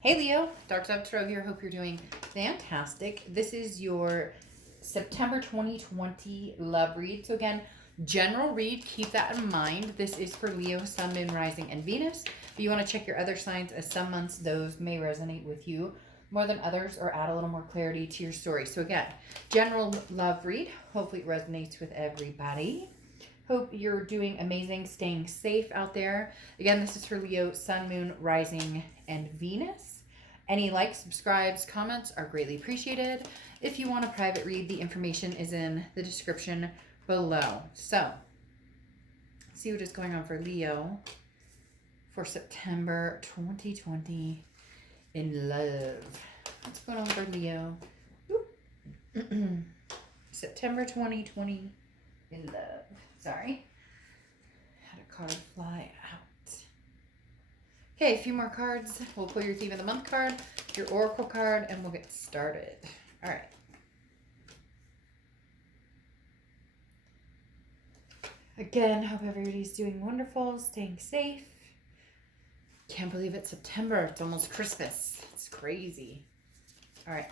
Hey Leo, darkdovetarot here. Hope you're doing fantastic. This is your September 2020 love read. So again, general read, keep that in mind. This is for Leo, Sun, Moon, Rising, and Venus. But you want to check your other signs, as some months those may resonate with you more than others or add a little more clarity to your story. So again, general love read. Hopefully it resonates with everybody. Hope you're doing amazing, staying safe out there. Again, this is for Leo, Sun, Moon, Rising, and Venus. Any likes, subscribes, comments are greatly appreciated. If you want a private read, the information is in the description below. So, see what is going on for Leo for September 2020 in love. What's going on for Leo? September 2020 in love. Sorry. Had a card fly out. Okay, a few more cards. We'll pull your Theme of the Month card, your Oracle card, and we'll get started. All right. Again, hope everybody's doing wonderful, staying safe. Can't believe it's September. It's almost Christmas. It's crazy. All right.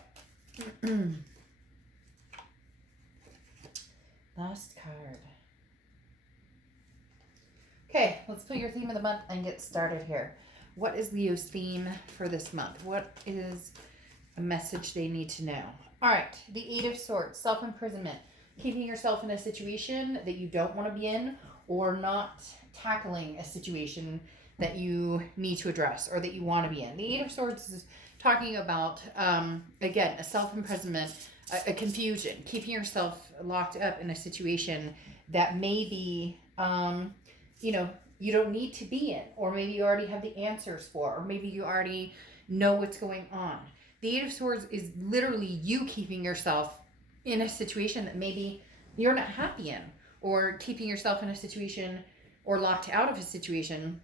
Last card. Okay, let's put your Theme of the Month and get started here. What is Leo's theme for this month? What is a message they need to know? All right, the Eight of Swords, self-imprisonment, keeping yourself in a situation that you don't want to be in, or not tackling a situation that you need to address or that you want to be in. The Eight of Swords is talking about, again, a self-imprisonment, a confusion, keeping yourself locked up in a situation that may be, you don't need to be in, or maybe you already have the answers for, or maybe you already know what's going on. The Eight of Swords is literally you keeping yourself in a situation that maybe you're not happy in, or keeping yourself in a situation or locked out of a situation,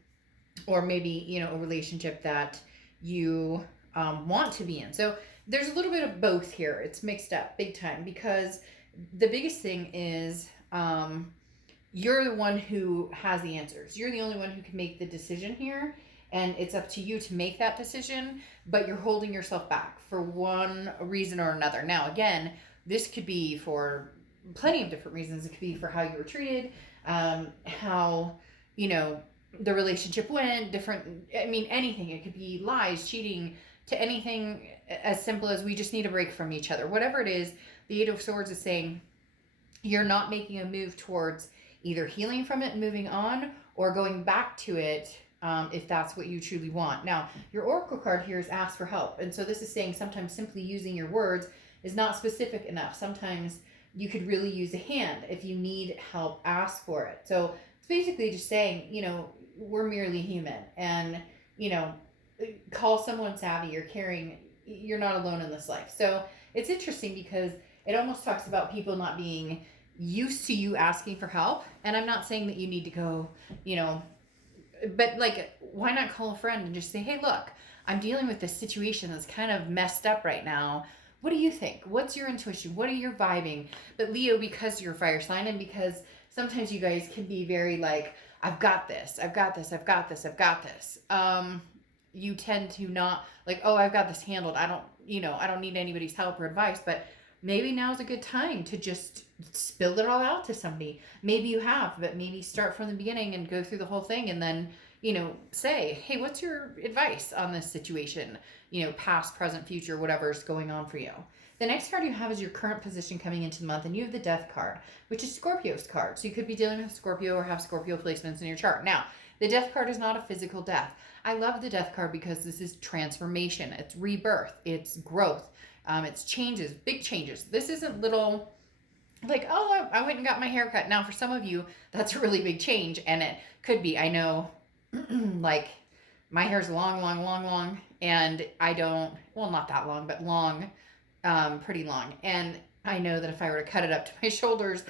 or maybe, a relationship that you want to be in. So there's a little bit of both here. It's mixed up big time, because the biggest thing is, you're the one who has the answers. You're the only one who can make the decision here, and it's up to you to make that decision, but you're holding yourself back for one reason or another. Now, again, this could be for plenty of different reasons. It could be for how you were treated, how, the relationship went, anything. It could be lies, cheating, to anything as simple as we just need a break from each other. Whatever it is, the Eight of Swords is saying you're not making a move towards either healing from it and moving on, or going back to it, if that's what you truly want. Now, your Oracle card here is ask for help. And so this is saying sometimes simply using your words is not specific enough. Sometimes you could really use a hand. If you need help, ask for it. So it's basically just saying, we're merely human, and, call someone savvy or caring. You're not alone in this life. So it's interesting because it almost talks about people not being used to you asking for help. And I'm not saying that you need to go, but why not call a friend and just say, hey, look, I'm dealing with this situation that's kind of messed up right now. What do you think? What's your intuition? What are you vibing? But Leo, because you're a fire sign, and because sometimes you guys can be very I've got this, I've got this, I've got this, I've got this. You tend to not I've got this handled. I don't need anybody's help or advice, but maybe now's a good time to just spill it all out to somebody. Maybe you have, but maybe start from the beginning and go through the whole thing, and then, say, hey, what's your advice on this situation? Past, present, future, whatever's going on for you. The next card you have is your current position coming into the month, and you have the Death card, which is Scorpio's card. So you could be dealing with Scorpio or have Scorpio placements in your chart. Now, the Death card is not a physical death. I love the Death card because this is transformation. It's rebirth. It's growth. It's changes, big changes. This isn't little, I went and got my hair cut. Now, for some of you, that's a really big change, and it could be. I know, my hair's long, and I don't, not that long, but long, pretty long. And I know that if I were to cut it up to my shoulders,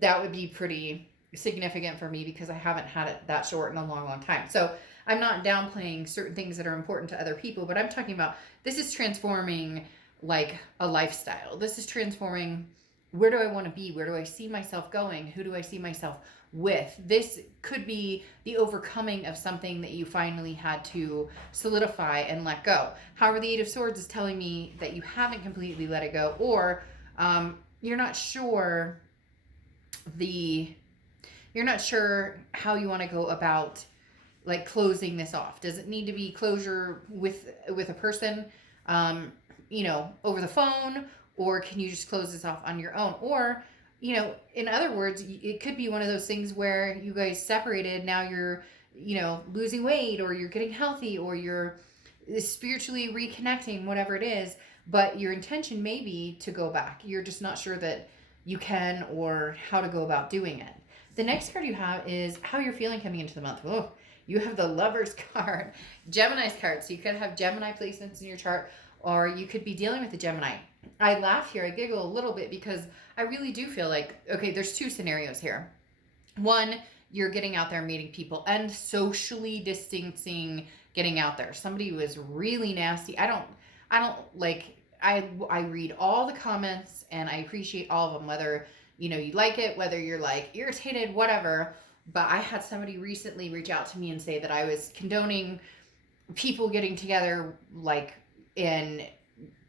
that would be pretty significant for me, because I haven't had it that short in a long time. So I'm not downplaying certain things that are important to other people, but I'm talking about this is transforming a lifestyle. This is transforming where do I want to be? Where do I see myself going? Who do I see myself with? This could be the overcoming of something that you finally had to solidify and let go. However, the Eight of Swords is telling me that you haven't completely let it go, or you're not sure you're not sure how you want to go about like closing this off. Does it need to be closure with a person, over the phone, or can you just close this off on your own? Or, in other words, it could be one of those things where you guys separated. Now you're, losing weight, or you're getting healthy, or you're spiritually reconnecting, whatever it is. But your intention may be to go back. You're just not sure that you can or how to go about doing it. The next card you have is how you're feeling coming into the month. Oh, you have the Lover's card, Gemini's card. So you could have Gemini placements in your chart, or you could be dealing with the Gemini. I laugh here, I giggle a little bit because I really do feel like, okay, there's two scenarios here. One, you're getting out there, meeting people, and socially distancing, getting out there. Somebody was really nasty. I read all the comments and I appreciate all of them, whether you like it, whether you're like irritated, whatever. But I had somebody recently reach out to me and say that I was condoning people getting together, like in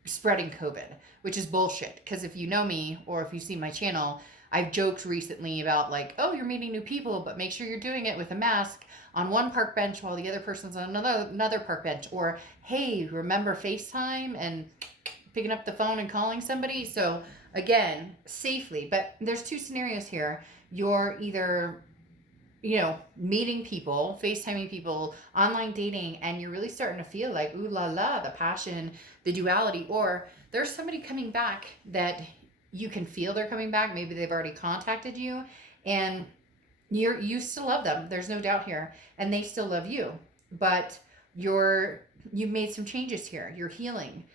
spreading COVID, which is bullshit. Because if you know me, or if you see my channel, I've joked recently about like, oh, you're meeting new people, but make sure you're doing it with a mask on one park bench while the other person's on another park bench. Or, hey, remember FaceTime and picking up the phone and calling somebody? So again, safely. But there's two scenarios here. You're either meeting people, FaceTiming people, online dating, and you're really starting to feel like, ooh la la, the passion, the duality, or there's somebody coming back that you can feel they're coming back. Maybe they've already contacted you, and you still love them. There's no doubt here, and they still love you, but you've made some changes here. You're healing.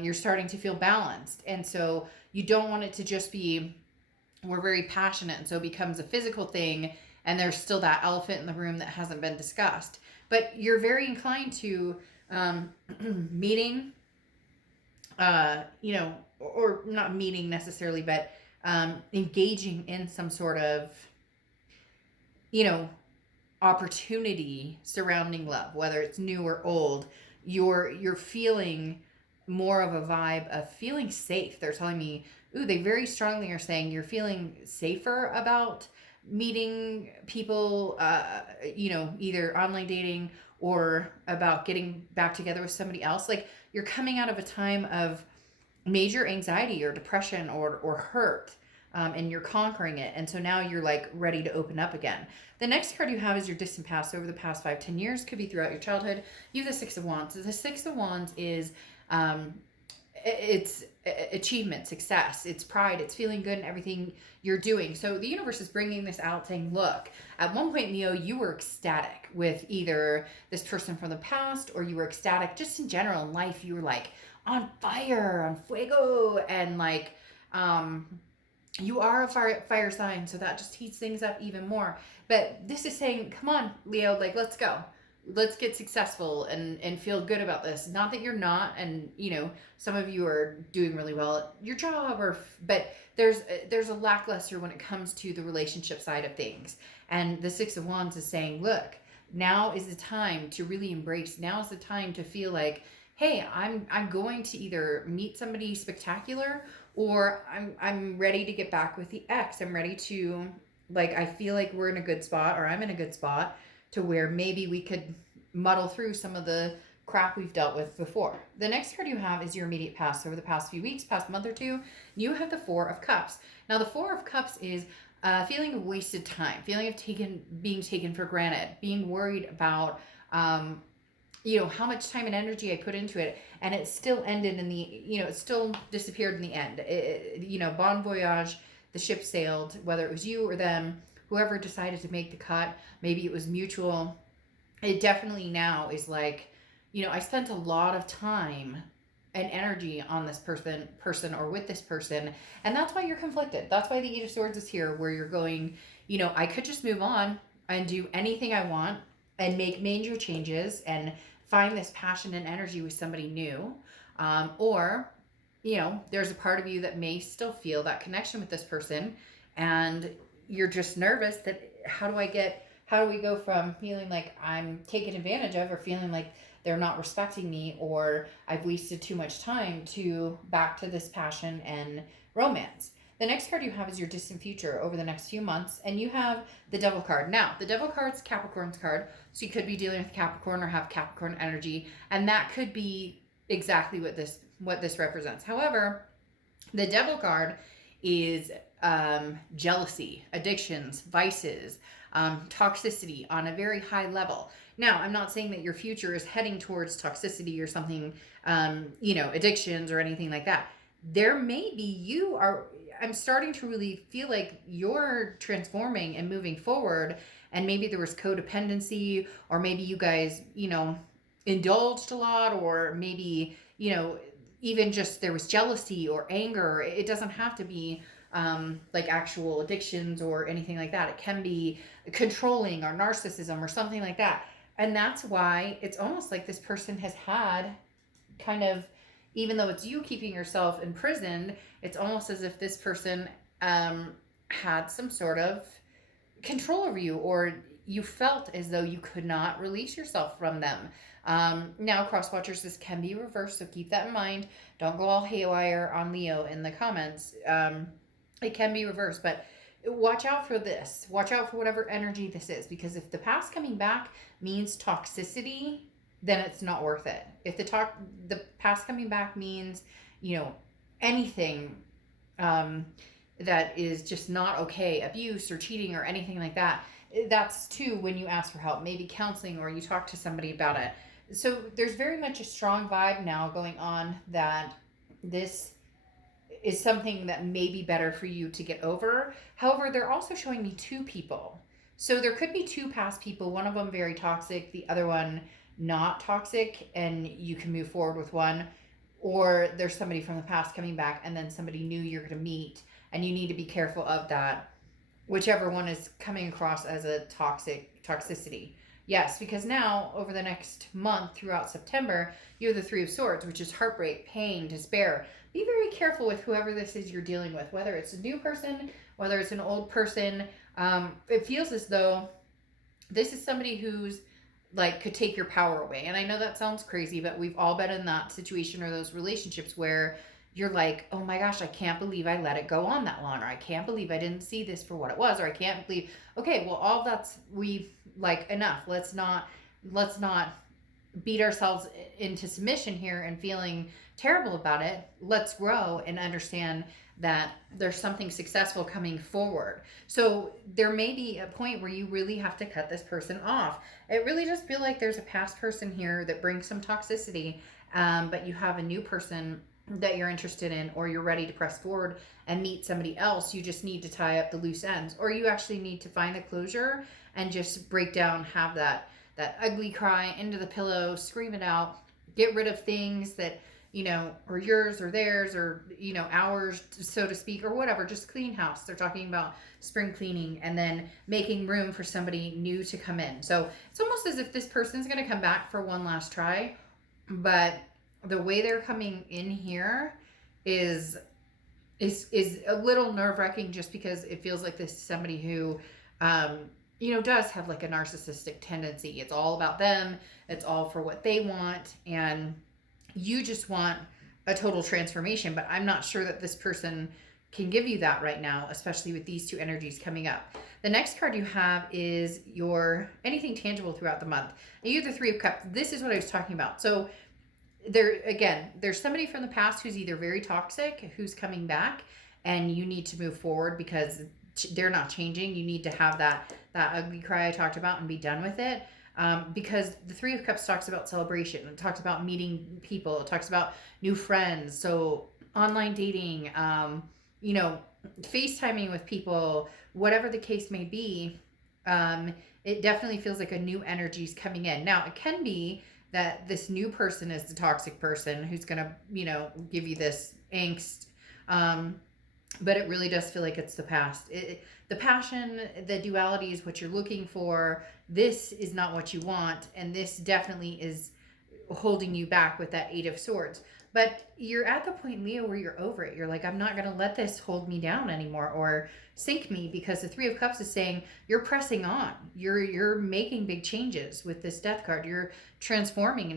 You're starting to feel balanced, and so you don't want it to just be, we're very passionate, and so it becomes a physical thing. And there's still that elephant in the room that hasn't been discussed. But you're very inclined to meeting, or not meeting necessarily, but engaging in some sort of, opportunity surrounding love, whether it's new or old. You're feeling more of a vibe of feeling safe. They're telling me, they very strongly are saying you're feeling safer about meeting people, either online dating or about getting back together with somebody else. Like you're coming out of a time of major anxiety or depression or hurt, and you're conquering it. And so now you're like ready to open up again. The next card you have is your distant past. Over the past 5-10 years, could be throughout your childhood. You have the Six of Wands. The Six of Wands is it's achievement, success, it's pride, it's feeling good in everything you're doing. So the universe is bringing this out saying, look, at one point, Leo, you were ecstatic with either this person from the past, or you were ecstatic just in general in life. You were like on fire, on fuego, and like you are a fire sign, so that just heats things up even more. But this is saying, come on, Leo, like let's go. Let's get successful and feel good about this. Not that you're not, and some of you are doing really well at your job, but there's a lackluster when it comes to the relationship side of things. And the Six of Wands is saying, look, now is the time to really embrace. Now is the time to feel like, hey, I'm going to either meet somebody spectacular, or I'm ready to get back with the ex. I'm ready to, like, I feel like we're in a good spot, or I'm in a good spot to where maybe we could muddle through some of the crap we've dealt with before. The next card you have is your immediate past. Over the past few weeks, past month or two, you have the Four of Cups. Now, the Four of Cups is a feeling of wasted time, feeling of being taken for granted, being worried about, how much time and energy I put into it, and it still ended in the, it still disappeared in the end. Bon voyage, the ship sailed, whether it was you or them, whoever decided to make the cut, maybe it was mutual. It definitely now is like, I spent a lot of time and energy on this person or with this person. And that's why you're conflicted. That's why the Eight of Swords is here, where you're going, I could just move on and do anything I want and make major changes and find this passion and energy with somebody new. Or there's a part of you that may still feel that connection with this person, and you're just nervous that how do we go from feeling like I'm taken advantage of, or feeling like they're not respecting me, or I've wasted too much time, to back to this passion and romance. The next card you have is your distant future over the next few months, and you have the Devil card. Now, the Devil card's Capricorn's card, so you could be dealing with Capricorn or have Capricorn energy, and that could be exactly what this represents. However, the Devil card is jealousy, addictions, vices, toxicity on a very high level. Now, I'm not saying that your future is heading towards toxicity or something, addictions or anything like that. There may be, I'm starting to really feel like you're transforming and moving forward, and maybe there was codependency, or maybe you guys, indulged a lot, or maybe, even just there was jealousy or anger. It doesn't have to be like actual addictions or anything like that. It can be controlling or narcissism or something like that. And that's why it's almost like this person has had kind of, even though it's you keeping yourself imprisoned, it's almost as if this person had some sort of control over you, or you felt as though you could not release yourself from them. Now, cross watchers, this can be reversed, so keep that in mind. Don't go all haywire on Leo in the comments. It can be reversed, but watch out for this. Watch out for whatever energy this is, because if the past coming back means toxicity, then it's not worth it. If the past coming back means, anything that is just not okay, abuse or cheating or anything like that, that's too when you ask for help, maybe counseling, or you talk to somebody about it. So there's very much a strong vibe now going on that this is something that may be better for you to get over. However, they're also showing me two people. So there could be two past people, one of them very toxic, the other one not toxic, and you can move forward with one. Or there's somebody from the past coming back, and then somebody new you're going to meet, and you need to be careful of that, whichever one is coming across as a toxicity. Yes, because now, over the next month, throughout September, you have the Three of Swords, which is heartbreak, pain, despair. Be very careful with whoever this is you're dealing with, whether it's a new person, whether it's an old person. It feels as though this is somebody who's could take your power away. And I know that sounds crazy, but we've all been in that situation or those relationships where you're like, oh my gosh, I can't believe I let it go on that long, or I can't believe I didn't see this for what it was, or I can't believe, okay, well, all that's, enough. Let's not beat ourselves into submission here and feeling terrible about it. Let's grow and understand that there's something successful coming forward. So there may be a point where you really have to cut this person off. It really does feel like there's a past person here that brings some toxicity, but you have a new person that you're interested in, or you're ready to press forward and meet somebody else. You just need to tie up the loose ends, or you actually need to find the closure and just break down, have that ugly cry into the pillow, scream it out, get rid of things that or yours or theirs, or ours, so to speak, or whatever. Just clean house. They're talking about spring cleaning, and then making room for somebody new to come in. So it's almost as if this person's going to come back for one last try, but the way they're coming in here is a little nerve-wracking, just because it feels like this is somebody who does have a narcissistic tendency. It's all about them. It's all for what they want, and you just want a total transformation. But I'm not sure that this person can give you that right now, especially with these two energies coming up. The next card you have is your anything tangible throughout the month. And you have the Three of Cups. This is what I was talking about. So there's somebody from the past who's either very toxic, who's coming back, and you need to move forward because they're not changing. You need to have that ugly cry I talked about and be done with it. Because the Three of Cups talks about celebration. It talks about meeting people. It talks about new friends. So online dating, FaceTiming with people, whatever the case may be. It definitely feels like a new energy is coming in. Now, it can be that this new person is the toxic person who's going to, give you this angst. But it really does feel like it's the past. The passion, the duality is what you're looking for. This is not what you want. And this definitely is holding you back with that Eight of Swords. But you're at the point, Leo, where you're over it. You're like, I'm not going to let this hold me down anymore or sink me, because the Three of Cups is saying you're pressing on. You're making big changes with this Death card. You're transforming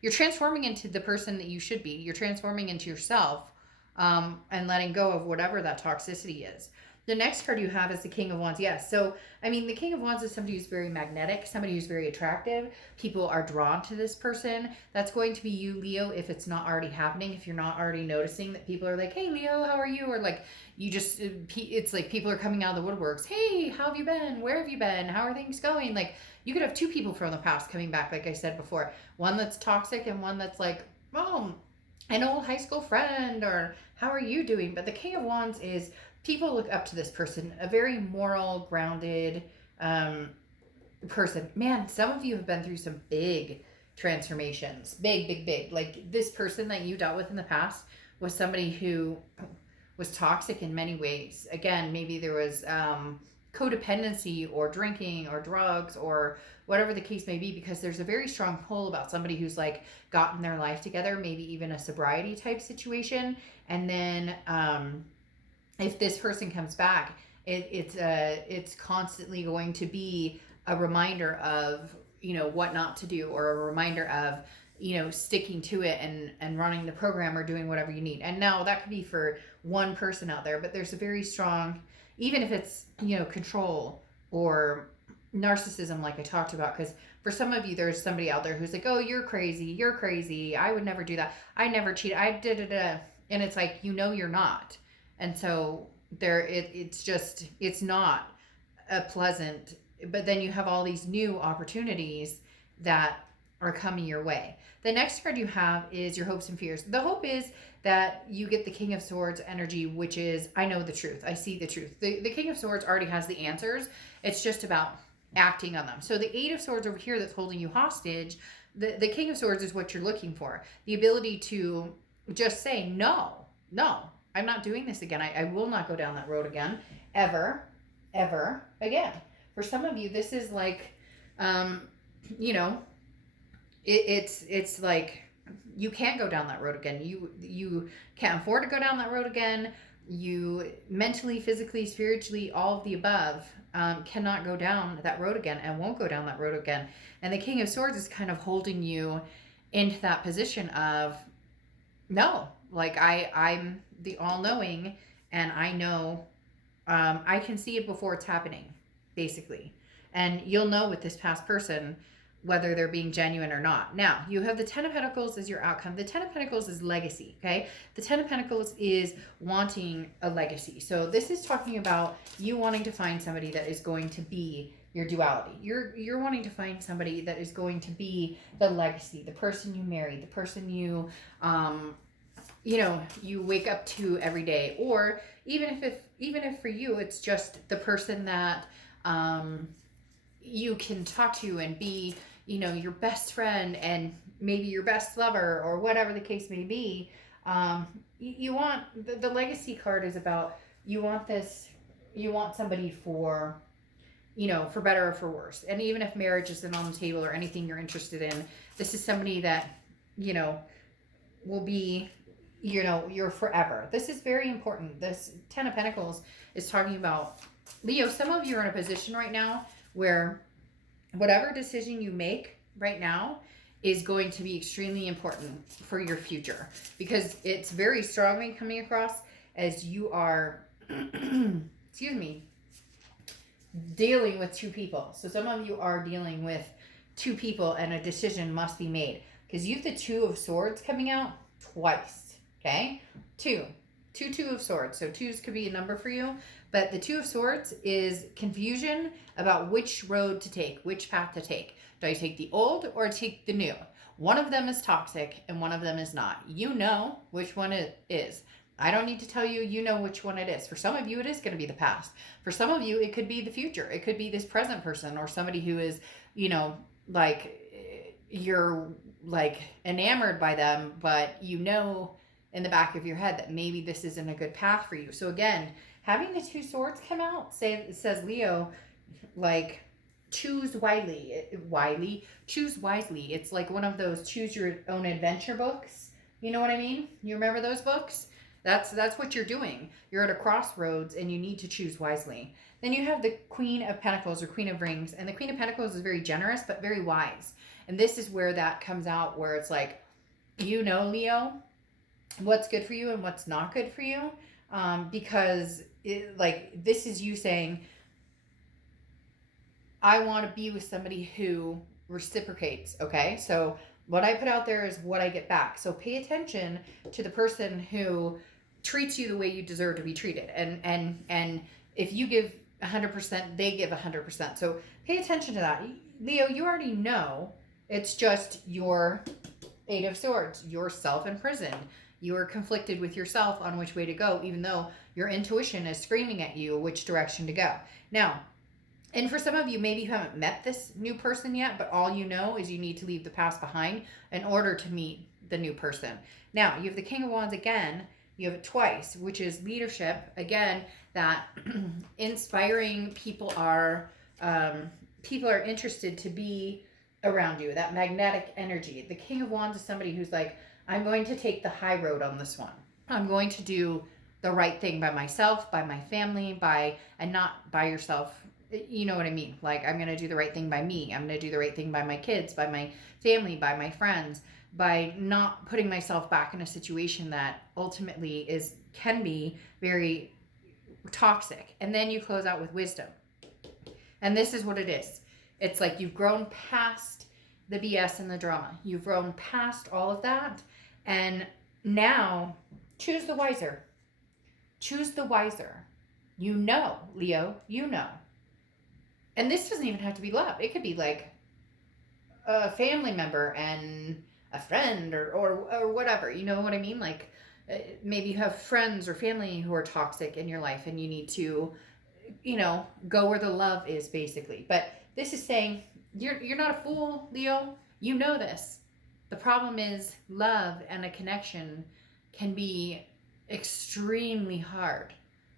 you're transforming into the person that you should be. You're transforming into yourself, and letting go of whatever that toxicity is. The next card you have is the King of Wands. Yes. So, I mean, the King of Wands is somebody who's very magnetic, somebody who's very attractive. People are drawn to this person. That's going to be you, Leo, if it's not already happening. If you're not already noticing that people are like, hey, Leo, how are you? Or like, it's like people are coming out of the woodworks. Hey, how have you been? Where have you been? How are things going? Like, you could have two people from the past coming back, like I said before. One that's toxic and one that's like, oh, an old high school friend, or how are you doing? But the King of Wands is people look up to this person, a very moral, grounded person. Man, some of you have been through some big transformations. Big. Like, this person that you dealt with in the past was somebody who was toxic in many ways. Again, maybe there was codependency or drinking or drugs or whatever the case may be, because there's a very strong pull about somebody who's like gotten their life together, maybe even a sobriety type situation. And then if this person comes back, it's constantly going to be a reminder of, what not to do, or a reminder of, sticking to it and running the program or doing whatever you need. And now that could be for one person out there, but there's a very strong, even if it's, control or narcissism, like I talked about, because for some of you, there's somebody out there who's like, oh, you're crazy. I would never do that. I never cheat. I did it. And it's like, you're not. And so it's not a pleasant, but then you have all these new opportunities that are coming your way. The next card you have is your hopes and fears. The hope is that you get the King of Swords energy, which is, I know the truth. I see the truth. The King of Swords already has the answers. It's just about acting on them. So the Eight of Swords over here that's holding you hostage, the King of Swords is what you're looking for. The ability to just say, no, I'm not doing this again. I will not go down that road again, ever again. For some of you, this is like, it's like you can't go down that road again. You can't afford to go down that road again. You mentally, physically, spiritually, all of the above, cannot go down that road again and won't go down that road again. And the King of Swords is kind of holding you into that position of, no, like I'm the all-knowing, and I know, I can see it before it's happening, basically. And you'll know with this past person whether they're being genuine or not. Now, you have the Ten of Pentacles as your outcome. The Ten of Pentacles is legacy, okay? The Ten of Pentacles is wanting a legacy. So this is talking about you wanting to find somebody that is going to be your duality. You're wanting to find somebody that is going to be the legacy, the person you marry, the person you you wake up to every day, or even if for you it's just the person that you can talk to and be, your best friend and maybe your best lover, or whatever the case may be. You want the legacy card is about, you want somebody for, for better or for worse. And even if marriage isn't on the table or anything you're interested in, this is somebody that, will be, your forever. This is very important. This Ten of Pentacles is talking about, Leo, some of you are in a position right now where whatever decision you make right now is going to be extremely important for your future, because it's very strongly coming across as you are, dealing with two people. So some of you are dealing with two people and a decision must be made, because you have the Two of Swords coming out twice, okay? Two of Swords. So twos could be a number for you, but the Two of Swords is confusion about which road to take, which path to take. Do I take the old or take the new? One of them is toxic and one of them is not. You know which one it is. I don't need to tell you, you know which one it is. For some of you, it is going to be the past. For some of you, it could be the future. It could be this present person, or somebody who is, like, you're like enamored by them, but in the back of your head that maybe this isn't a good path for you. So again, having the Two Swords come out says, Leo, like, choose choose wisely. It's like one of those choose your own adventure books. You know what I mean? You remember those books? That's what you're doing. You're at a crossroads and you need to choose wisely. Then you have the Queen of Pentacles or Queen of Rings, and the Queen of Pentacles is very generous but very wise. And this is where that comes out, where it's like, you know, Leo, what's good for you and what's not good for you, because this is you saying, I want to be with somebody who reciprocates. Okay, so what I put out there is what I get back. So pay attention to the person who treats you the way you deserve to be treated, and if you give 100%, they give 100%. So pay attention to that, Leo. You already know. It's just your Eight of Swords. You're self-imprisoned. You are conflicted with yourself on which way to go, even though your intuition is screaming at you which direction to go. Now, and for some of you, maybe you haven't met this new person yet, but all you know is you need to leave the past behind in order to meet the new person. Now, you have the King of Wands again. You have it twice, which is leadership. Again, that inspiring people are interested to be around you, that magnetic energy. The King of Wands is somebody who's like, I'm going to take the high road on this one. I'm going to do the right thing by myself, by my family, and not by yourself. You know what I mean? Like, I'm going to do the right thing by me. I'm going to do the right thing by my kids, by my family, by my friends, by not putting myself back in a situation that ultimately can be very toxic. And then you close out with wisdom. And this is what it is. It's like you've grown past the BS and the drama. You've grown past all of that. And now choose the wiser. Choose the wiser. You know, Leo, you know. And this doesn't even have to be love. It could be like a family member and a friend or whatever. You know what I mean? Like maybe you have friends or family who are toxic in your life and you need to, go where the love is, basically. But this is saying you're not a fool, Leo. You know this. The problem is love and a connection can be extremely hard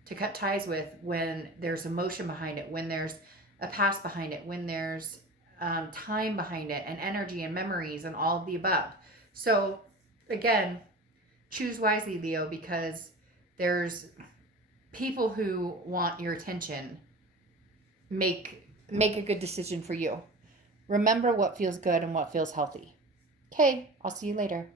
to cut ties with when there's emotion behind it, when there's a past behind it, when there's time behind it, and energy and memories and all of the above. So again, choose wisely, Leo, because there's people who want your attention. Make a good decision for you. Remember what feels good and what feels healthy. Okay, I'll see you later.